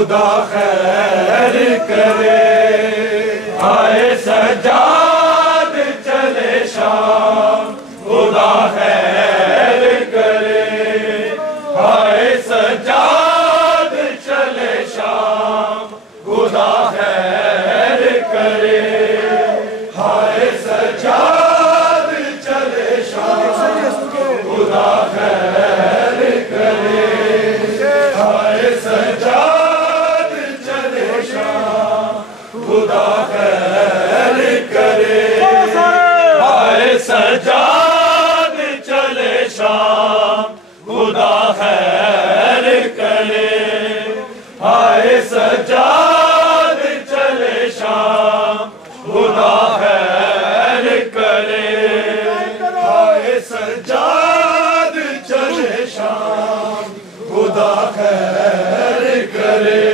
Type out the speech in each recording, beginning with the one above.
खुदा खैर करे। आए सजाद चले शाम, खुदा खैर करे। आए सजाद चले शाम, खुदा खैर करे। आए सजाद चले शाम, खुदा खैर करे। आए सजाद चले शाम, खुदा खैर करे। आए सजाद चले शाम, खुदा खैर करे। आए सजाद चले शाम, खुदा खैर करे। आए सजाद चले शाम, खुदा खैर करे।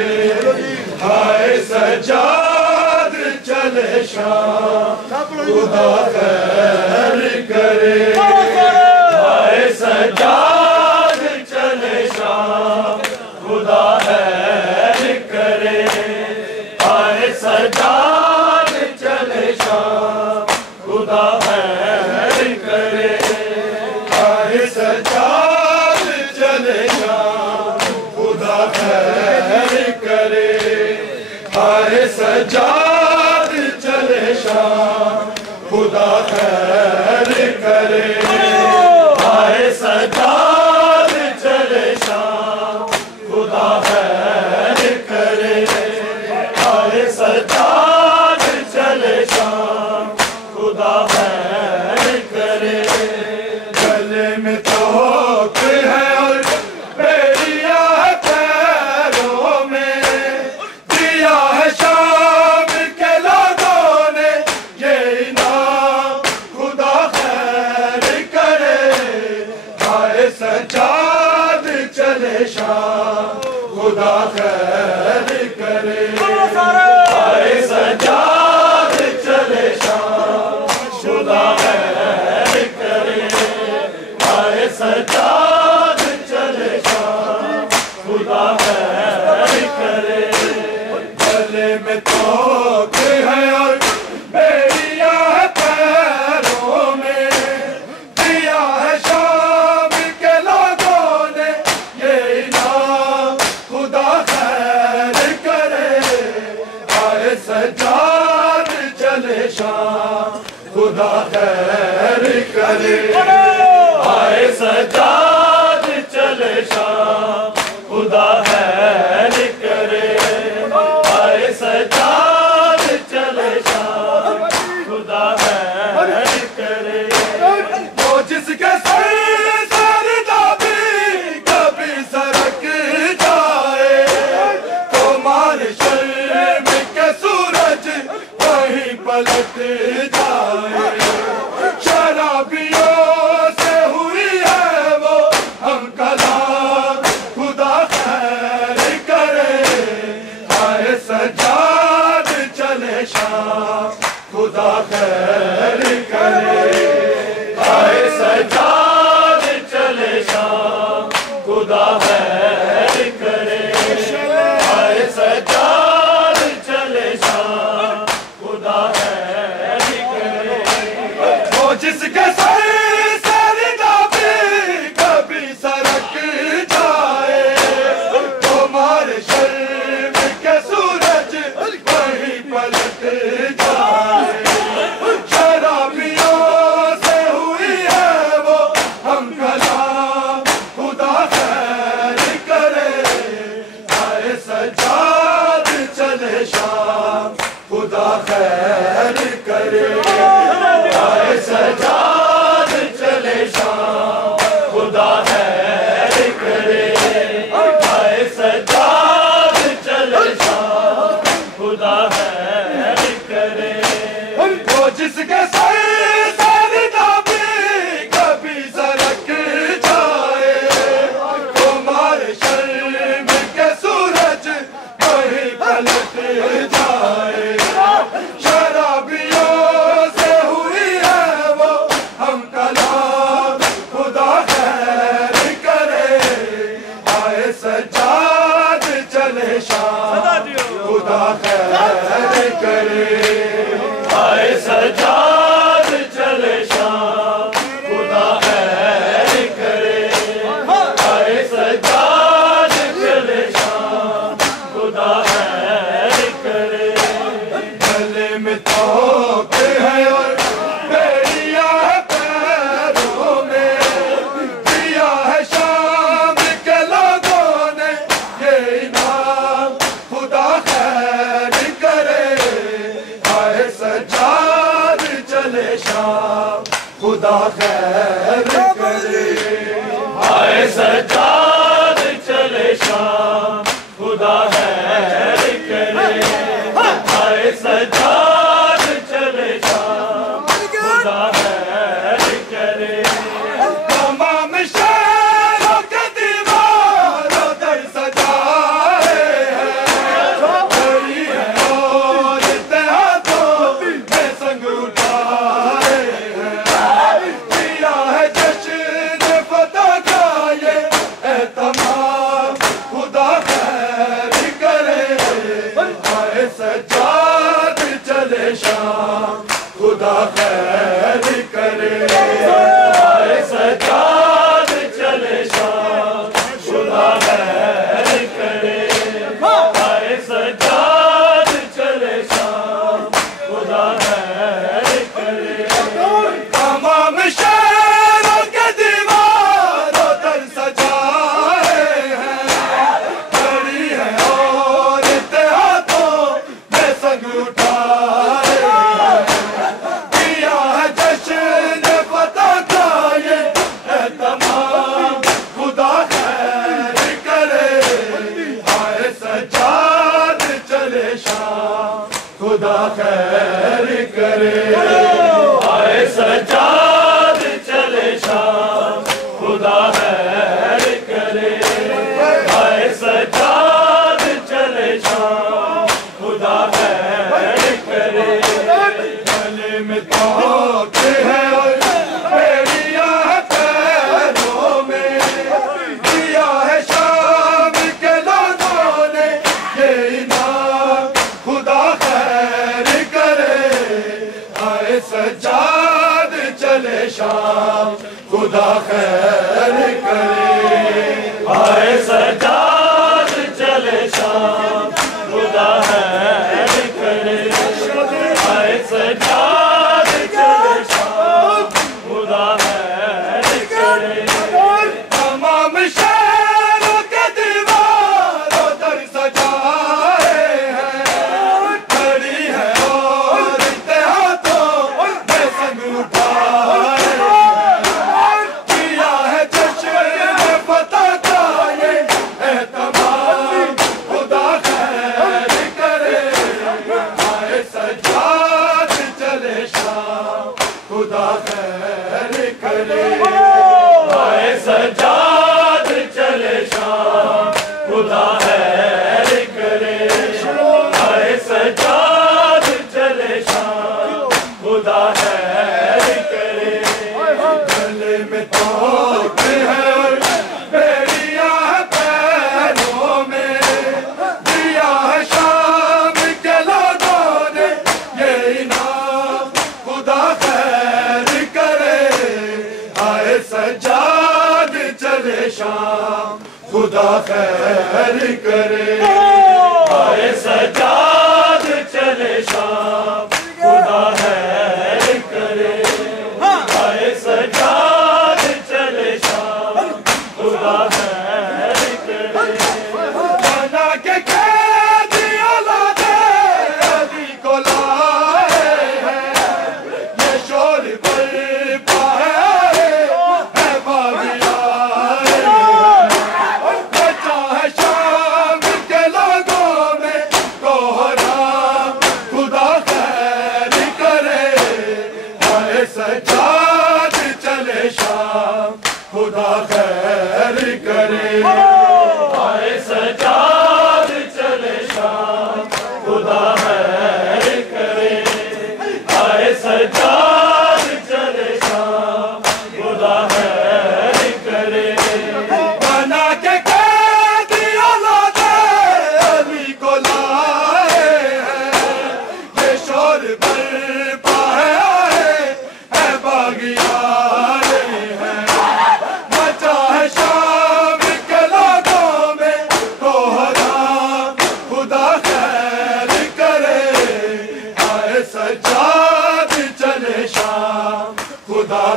आए सजाद चले शाम, खुदा खैर करे। आए सजाद चले शाम, खुदा खैर करे। आए सजाद चले शाम, खुदा खैर करे। आए सजाद चले शाम, खुदा खैर करे। आए सजाद चले शाम, खुदा खैर करे। आए सजाद चले शाम, खुदा खैर करे। आए सजाद चले शाम, खुदा खैर करे। गले में तोक है और बेड़िया है पैरों में, दिया है शाम के लोगों ने ये इनाम, खुदा खैर करे। आए सजाद चले शाम, खुदा खैर करे। आए सजाद चले शाम, खुदा खैर करे। आए सजाद चले शाम, खुदा खैर करे। गले में तोक है और बेड़िया है पैरों में, दिया है शाम के लोगों ने ये इनाम, खुदा खैर करे। आए सजाद चले शाम, खुदा खैर करे। आए सजाद चले शाम, खुदा खैर करे। आए सजाद चले शाम, खुदा खैर करे। वो जिसके सरदा भी कभी सरक जाए, तो मारे शर्म के सूरज वहीं पलट जाए। शराबियों से हुई है वो हम कलाम, खुदा खैर करे। आए सजाद चले शाम, खुदा खैर करे। आए सजाद चले शाम, खुदा खैर करे। आए सजाद चले शाम, खुदा खैर करे। वो जिसके सरदा भी कभी सरक जाए, तो मारे शर्म के सूरज वहीं पलट जाए। शराबियों से हुई है वो हम कलाम, खुदा खैर करे। आए सजाद चले शाम, खुदा खैर करे। आए सजाद चले शाम, खुदा खैर करे। आए सजाद चले शाम, खुदा खैर करे। वो जिसके सरदा भी कभी सरक जाए, तो मारे शर्म के सूरज वहीं पलट जाए। शराबियों से हुई है वो हम कलाम, खुदा खैर करे। आए सजाद चले शाम, खुदा खैर करे। आए सजाद चले शाम खुदा खैर करे। आए सजाद चले शाम खुदा खैर करे। गले में तोके है और बेड़िया है पैरों में, दिया है शाम के लोगों ने ये इनाम खुदा खैर करे। आए सजाद चले शाम खुदा खैर करे। आए सजाद चले शाम खुदा खैर करे। आए सजाद चले शाम खुदा खैर करे। तमाम शहरों के दीवारों दर सजाए हैं, बड़ी है और इत्तेहादों में संग उठाए हैं। किया है जश्न फतह का ये एहतमाम खुदा खैर करे। आए सजाद चले शाम खुदा खैर करे। आए सजाद चले शाम खुदा खैर करे। आए सजाद चले शाम खुदा खैर करे। तमाम शहरों के दीवारों दर सजाए हैं, बड़ी है और इत्तेहादों में संग उठाए हैं। किया है जश्न फतह का ये एहतमाम खुदा खैर करे। आए सजाद चले शाम खुदा खैर करे। आए सजाद चले शाम खुदा खैर करे। आए सजाद चले शाम खुदा खैर करे। गले में तोके है और बेड़िया है पैरों में, दिया है शाम के लोगों ने ये इनाम खुदा खैर करे। आए सजाद चले शाम खुदा खैर करे। आए सजाद चले शाम खुदा खैर करे। आए सजाद चले शाम खुदा खैर करे। तमाम शहरों के दीवारों दर सजाए हैं, खड़ी है और इत्तेहादों में संग उठाए हैं। किया है जश्न फतह का ये एहतमाम खुदा खैर करे। आए सजाद चले शाम खुदा खैर करे। आए सजाद चले शाम खुदा खैर करे। आए सजाद चले शाम खुदा खैर करे। गले में तोके है और बेड़िया है पैरों में, दिया है शाम के लोगों ने ये इनाम खुदा खैर करे। आए सजाद चले शाम खुदा खैर करे। आए सजाद चले शाम खुदा खैर करे। आए सजाद चले शाम खुदा खैर करे। बना के कैदी औलादे अली को लाए हैं, ये शोर बरपा है बागी आए हैं। बचा है शाम के लोगों में कोहराम खुदा खैर करे। आए सजाद चले शाम खुदा खैर करे। आए सजाद चले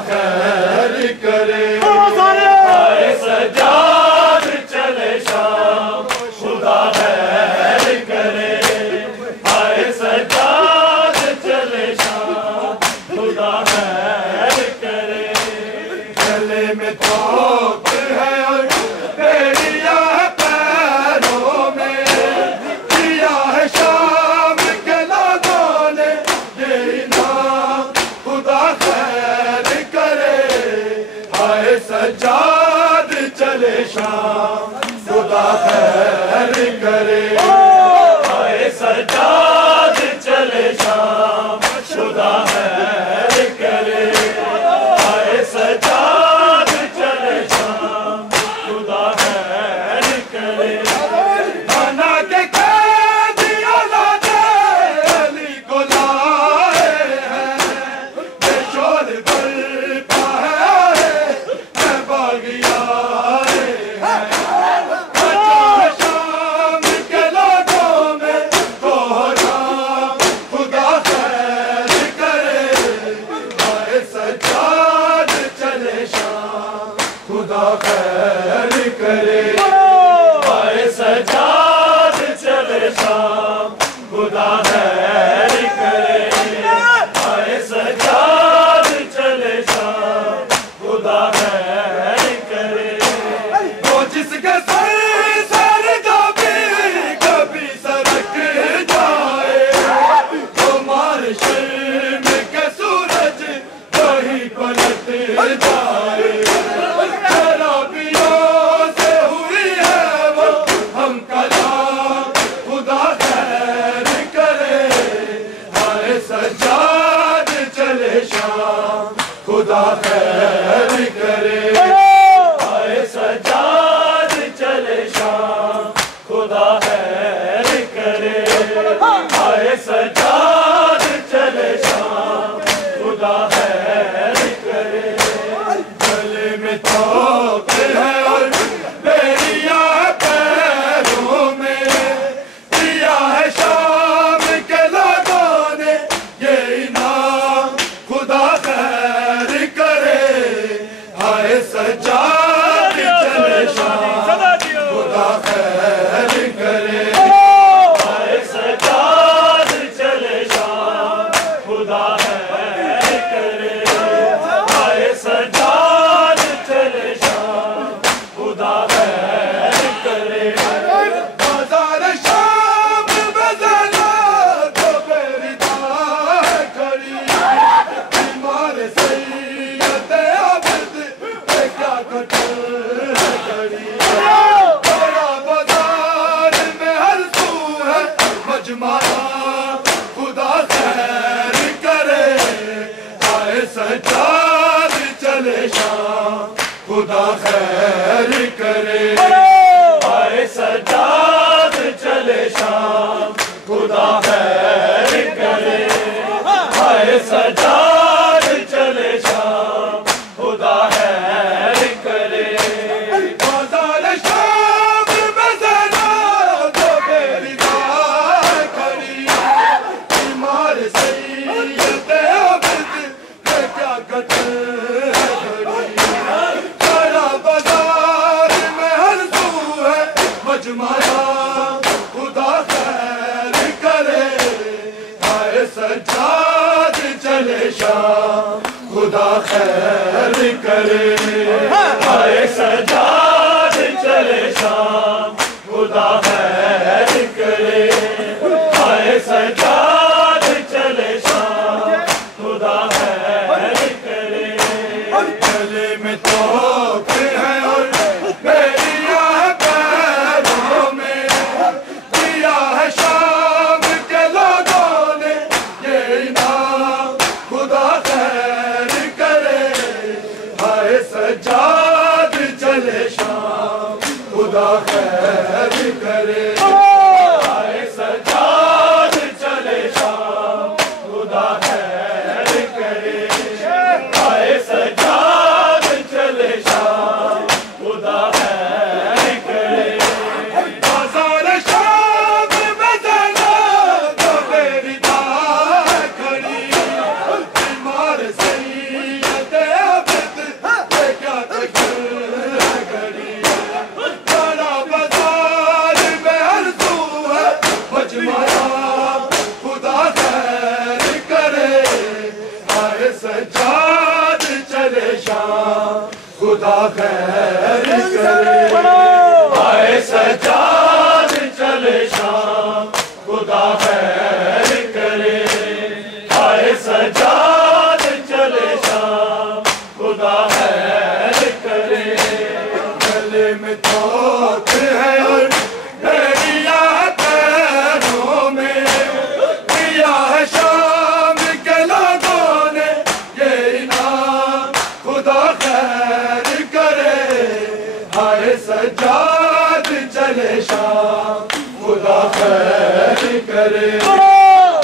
खैर करे। आए सजाद चले शाम खुदा खैर करे। आए सजाद चले शाम खुदा खैर करे। गले में तोप है और बेड़िया है पैरों में, दिया है शाम के लोगों ने ये इनाम खुदा खैर करे। आए सजाद चले शाम खुदा खैर करे। आए सजाद चले शाम खुदा खैर करे। आए सजाद चले शाम खुदा खैर करे। बना के कैदी औलादे अली को लाए हैं, बेशोर बरपा है आए मैं बागिया आए हैं। शाम के लोगों में कोहराम खुदा खैर करे। आए सजाद चले शाम खुदा खैर करे। आए सजाद चले शाम खुदा खैर करे। आए सजाद चले शाम खुदा खैर करे। वो जिसके सर कभी सरक जाए, वो मार शर्म के सूरज वही पलट जाए। शराबियों से हुई है वो हम कलाम खुदा खैर करे। आए सजाद चले शाम खुदा खैर करे। आए सजाद चले शाम खुदा खैर करे। आए सजाद चले शाम खुदा खैर करे। गले में तोप है और बेड़िया है पैरों में, दिया है शाम के लोगों ने ये इनाम खुदा खैर करे। आए सजाद चले शाम खुदा खैर करे। आए सजाद चले शाम खुदा खैर करे। आए सजाद चले शाम खुदा खैर करे। बाजार शाम में ज़रा तो बेरिदा है खड़ी, बीमार सैयद आबिद पे क्या कटल है खड़ी। बड़ा बाजार में हर सू है मजमाना खुदा खैर करे। आए सजाद चले शाम खुदा खैर करे। आए सजाद चले शाम खुदा खैर करे। आए सजाद चले शाम खुदा खैर करे। बाजार शाम में ज़रा तो बेरिदा है खड़ी, बीमार सैयद आबिद पे क्या कटल है खड़ी। बड़ा बाजार में हर सू है मजमाना खुदा खैर करे। आए सजाद चले शाम खुदा खैर करे। आए सजाद चले शाम खुदा खैर करे। आए सजाद चले शाम खुदा खैर करे। गले में तोप है और बेड़िया है पैरों में, दिया है शाम के लोगों ने ये इनाम खुदा खैर करे। आए सजाद चले शाम खुदा खैर करे। आए सजाद चले शाम खुदा खैर करे। आए सजाद चले शाम खुदा खैर करे। बाजार शाम में ज़रा तो बेरिदा है खड़ी, बीमार सैयद खुदा खैर करे। आए सज्जाद चले शाम खुदा खैर करे। आए सज्जाद चले शाम खुदा खैर करे। गले में तोप है और भेड़िया पैरों में, दिया है शाम के लोगों ने ये इनाम खुदा खैर करे। आए सज्जाद चले शाम खुदा खैर करे।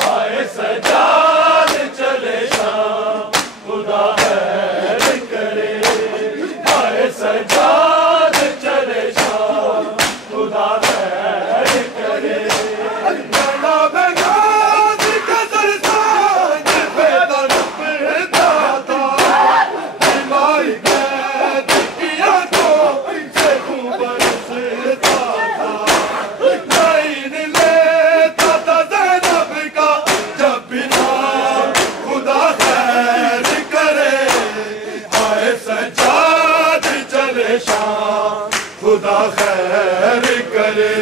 आए सज्जाद चले शाम खुदा खैर करे। आए सज्जाद चले शाम खुदा खैर करे। गला बगाज का सरसाज पे तड़पता था, बीमारी कैद किया तो से खून बरसता था। जाइन लेता था ज़ैनब का जब भी नाम खुदा खैर करे। आए सज्जाद चले शाम खुदा खैर करे।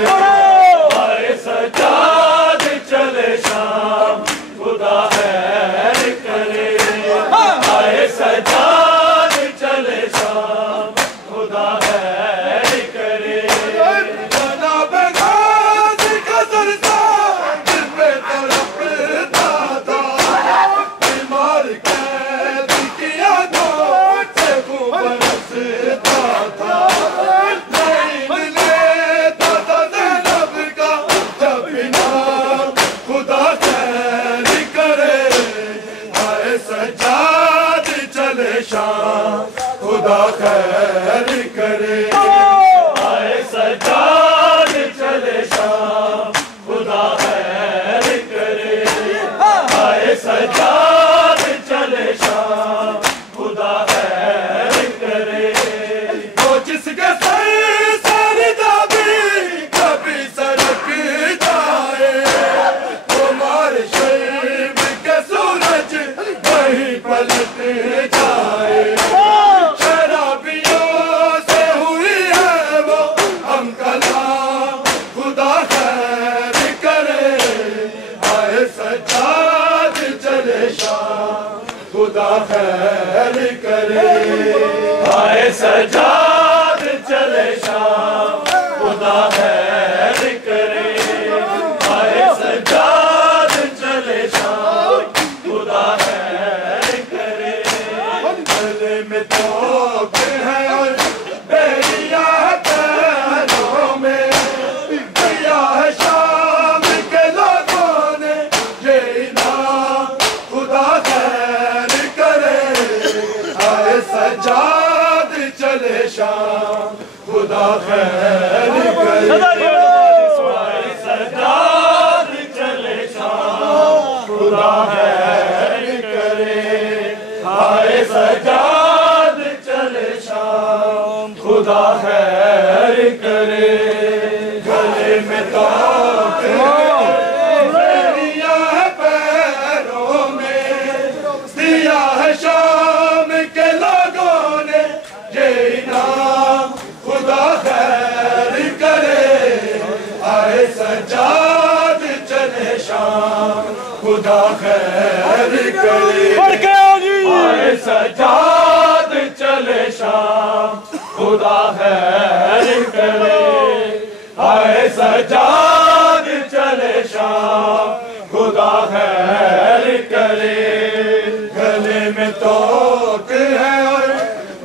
आए सज्जाद चले शाम खुदा खैर करे। आए सज्जाद चले शाम खुदा खैर करे। जनाब गाज़ी का सरसाज पे तड़पता था, बीमार कैद किया तो से खून बरसता था। जाइन लेता था ज़ैनब का जब भी नाम खुदा खैर करे। आए सज्जाद चले शाम खुदा खैर करे। आए सज्जाद चले शाम खुदा खैर करे। आए सज्जाद चले शाम खुदा खैर करे। वो जिसके सर जाबी कभी सरक जाए, वो मारे शर्म के सूरज वहीं पलट जाए। शराबियों से हुई है वो हम कलाम खुदा खैर करे। आए सज्जाद चले शाम खुदा खैर करे। आए सज्जाद चले शाम खुदा खैर करे। आए सज्जाद चले शाम खुदा खैर करे। गले में तोप है और भेड़िया पैरों में, दिया है शाम के लोगों ने ये इनाम खुदा खैर करे। आए सज्जाद चले शाम खुदा खैर करे। आए सज्जाद चले शाम खुदा खैर करे। आए सज्जाद चले शाम खुदा खैर करे। गले में तोप भेड़िया पैरों में, दिया है शाम के लोगों ने ये इनाम खुदा खैर करे। आए सज्जाद चले शाम खुदा खैर करे। आए सज्जाद चले शाम खुदा खैर करे। आए सज्जाद चले शाम खुदा खैर करे। गले में तोक है और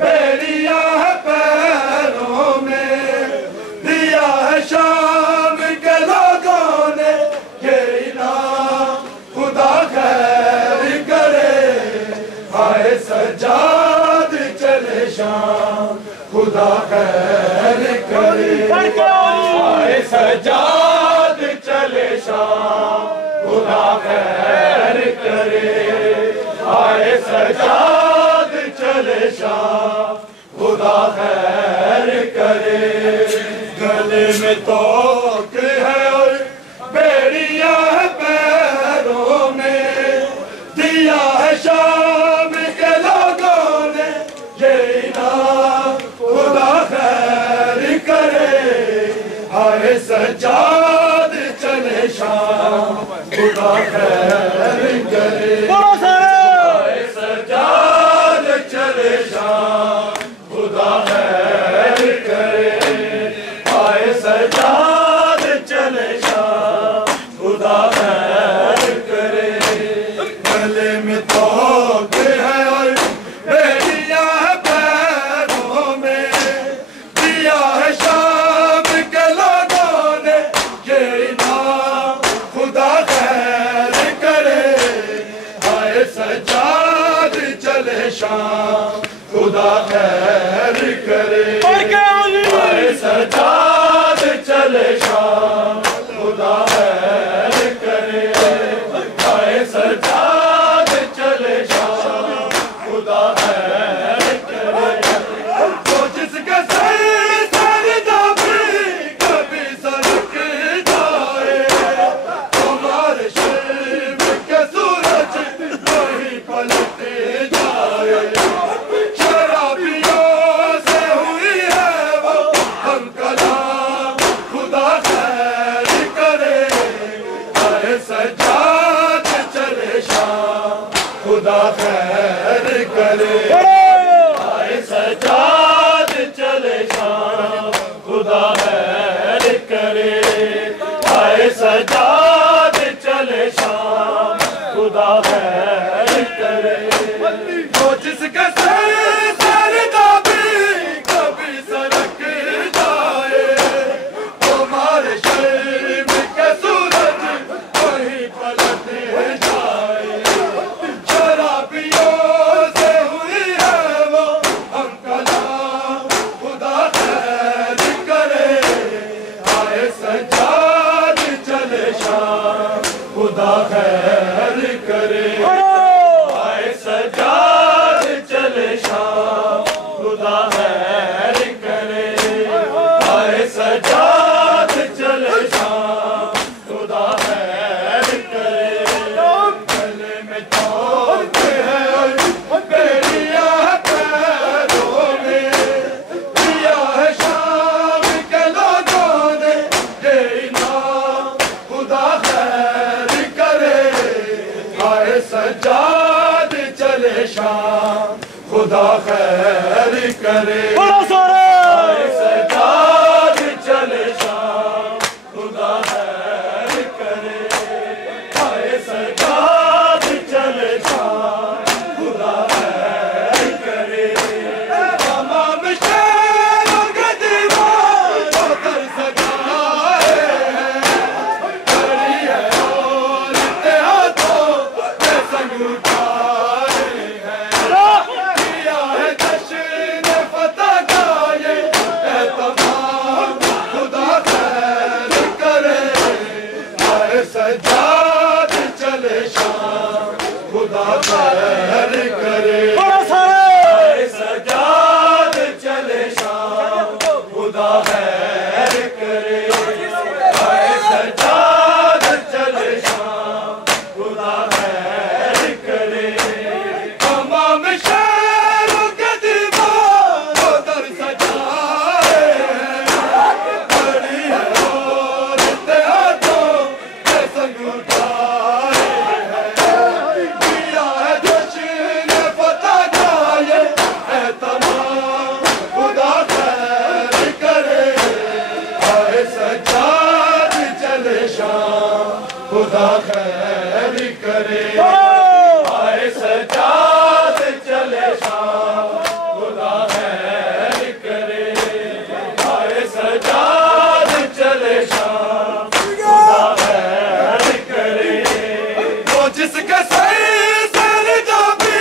भेड़िया है पैरों में, दिया है शाम के लोगों ने ये इनाम खुदा खैर करे। आए सज्जाद चले शाम खुदा खैर करे। आए सज्जाद चले शाम खुदा खैर करे। आए सज्जाद चले शाम खुदा खैर करे। गले में तोक है और भेड़िया है पैरों में, दिया है शाम के लोगों ने ये इनाम शाम खुदा खैर करे। आए सजाद चले शाम खुदा खैर करे। आए सजाद चले शाम खुदा खैर करे। गले में तोहफे है और बेड़ियां है पैरों में, दिया है शाम के लोगों ने ये इनाम खुदा खैर करे। आए सजाद चले शाम खुदा खैर करे। आए सजाद चले शाम खुदा खैर करे। आए सजाद चले शाम खुदा खैर करे। तो जिसके सर भी कभी सरक जाए, तुम्हारे शर्म के सूरज वही पलट जाए। शराबियों से हुई है वो हम कलाम खुदा खैर करे। आए सजाद चले शाम खुदा खैर करे। आए सजाद चले शाम खुदा खैर करे। आए सजाद चले शाम खुदा खैर करे। वो जिसके सरदा भी कभी सरक जाए, तुम्हारे शर्म के सूरज वही पलट जाए। शराबियों से हुई है वो हम कलाम खुदा खैर करे। आए सजाद चले शाम खुदा खैर करे। आए सजाद चले शाम खुदा खैर करे। आए सजाद चले शाम खुदा खैर करे। गले में तोहफे है और बेड़ियां है पैरों में, दिया है शाम के लोगों ने ये इनाम खुदा खैर करे। आए सजाद चले शाम खुदा खैर करे। आए सजाद चले शाम खुदा खैर करे। आए सजाद चले शाम खुदा खैर करे। तमाम शहरों के दीवारों पर सजाए हैं, खड़ी है और इत्तेहादों के संग उठाए हैं। किया है जश्न फतह का ये एहतमाम खुदा खैर करे। आए सजाद चले शाम खुदा खैर करे। आए सजाद चले शाम खुदा खैर करे। आए सजाद चले शाम खुदा खैर करे। तमाम शहरों के दीवारों पर सजाए हैं, खड़ी है और इत्तेहादों के संग उठाए हैं। किया है जश्न फतह का ये एहतमाम खुदा खैर करे। आए सजाद चले शाम खुदा खैर करे। आए सजाद चले शाम खुदा खैर करे। आए सजाद चले शाम खुदा खैर करे। वो जिसके सरदा भी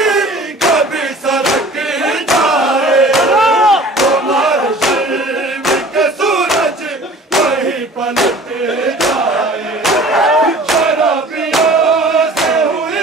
कभी सरक जाए, तुम्हारे शर्म के सूरज वही पलट जाए। शराबियों से हुई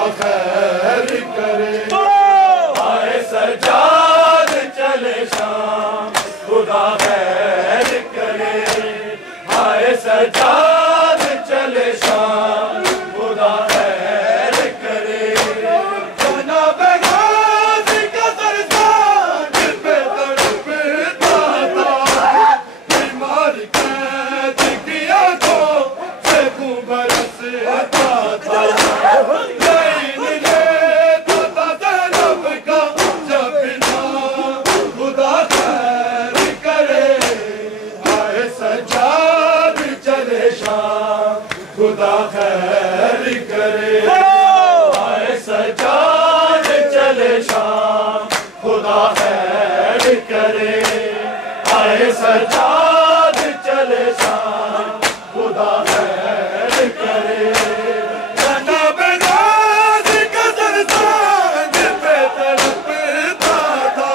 खुदा खैर करे। आए सजाद चले शाम खुदा खैर करे। आए सजाद चले शाम खुदा खैर करे। जनाब गाज़ी का सरदार दिल पे तड़पता था, बीमार कैद किया तो से खून बरसता था। लाइन लेता था ज़ैनब का जब बिना खुदा खैर करे। आए सजाद चले शाम खुदा खैर करे। आए सजाद चले शाम खुदा खैर करे। आए सजाद चले शाम खुदा खैर करे। जनाब गाज़ी का सरदार दिल पे तड़पता था,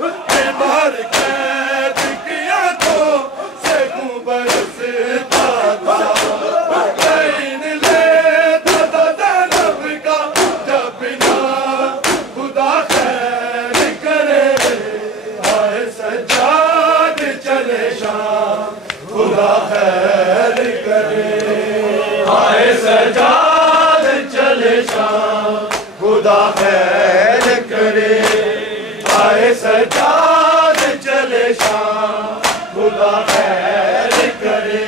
बीमार कैद किया तो से खून बरसता था। लाइन लेता था ज़ैनब का जब बिना खुदा खैर करे। आए सजाद चले शाम खुदा खैर करे। आए सजाद चले शाम खुदा खैर करे। आए सजाद चले शाम खुदा खैर करे।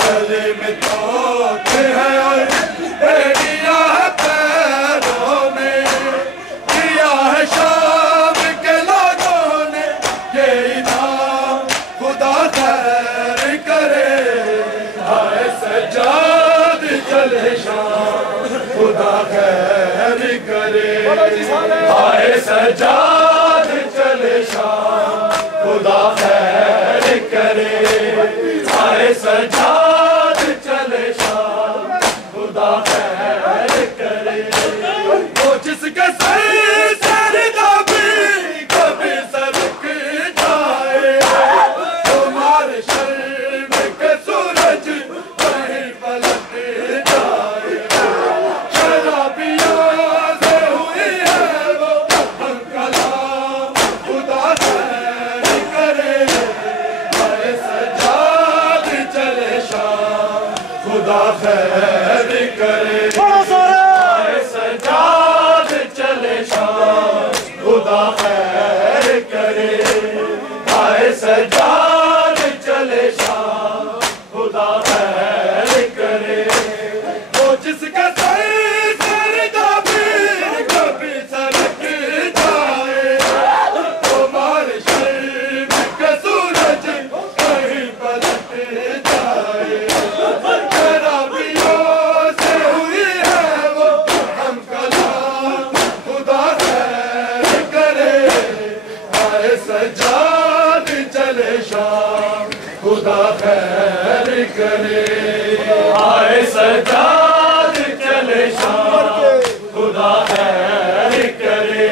गले में तोप है और बेड़ियां है पैरों में, किया है शाम के लोगों ने ये इनाम खुदा खैर करे। आए सजाद चले शाम खुदा खैर करे। आए सजाद चले शाम खुदा खैर करे। आए सजाद चले शाम खुदा खैर करे। वो जिसके सर सरदा भी कभी सरक जाए, तुम्हारे शर्म के सूरज कहीं पलट जाए। शराबियों से हुई है वो हम कलाम खुदा खैर करे। आए सजाद चले शाम खुदा खैर करे। आए सजाद चले शाम खुदा खैर करे। आए सजाद चले शाम खुदा खैर करे। वो जिसका सर सरदा भी कभी सरक जाए, तुम्हारे शर्म के सूरज कहीं पलट जाए। शराबियों से हुई है वो हम कलाम खुदा खैर करे। आए सजाद चले शाम खुदा खैर करे। आए सजाद चले शाम खुदा खैर करे।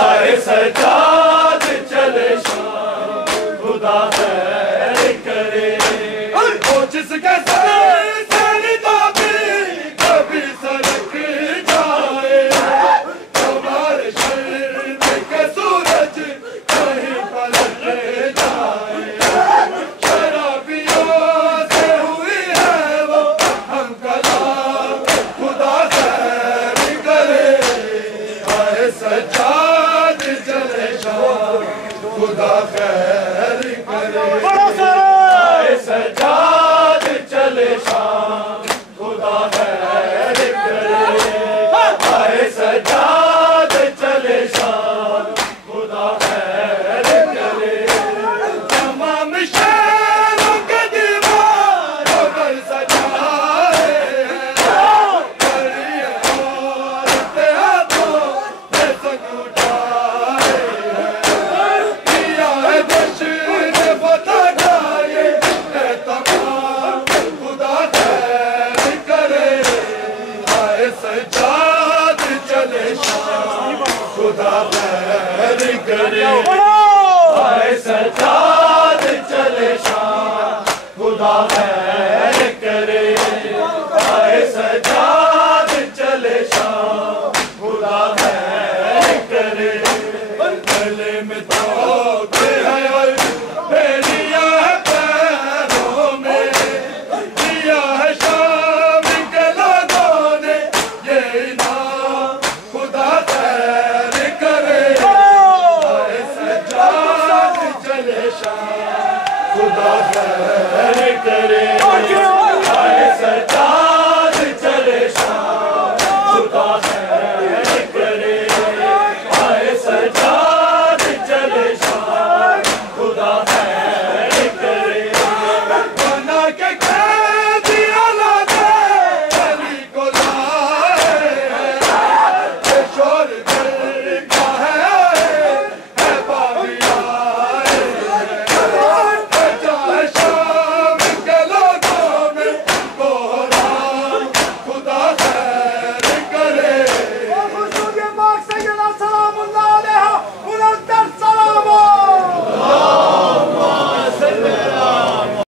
आए सजाद चले शाम खुदा खैर करे। वो जिसका सर सरदा भी कभी सरक जाए, तुम्हारे शर्म के सूरज कहीं पलट जाए। शराबियों से हुई है वो हम कलाम खुदा खैर करे। आए सजाद चले शाम खुदा खैर करे। आए सजाद चले शाम खुदा खैर करे। आए सजाद चले शाम खुदा खैर करे। तमाम शहरों के दीवारों पर सजाए करिए औरतें हाथों में संग उठाए। किया है जश्न बता जाए तमाम खुदा खैर करे। आए सजाद चले शाम खुदा खैर करे। आए सजाद चले शाम खुदा खैर करे। आए सजाद चले खुदा खैर करे। आए सच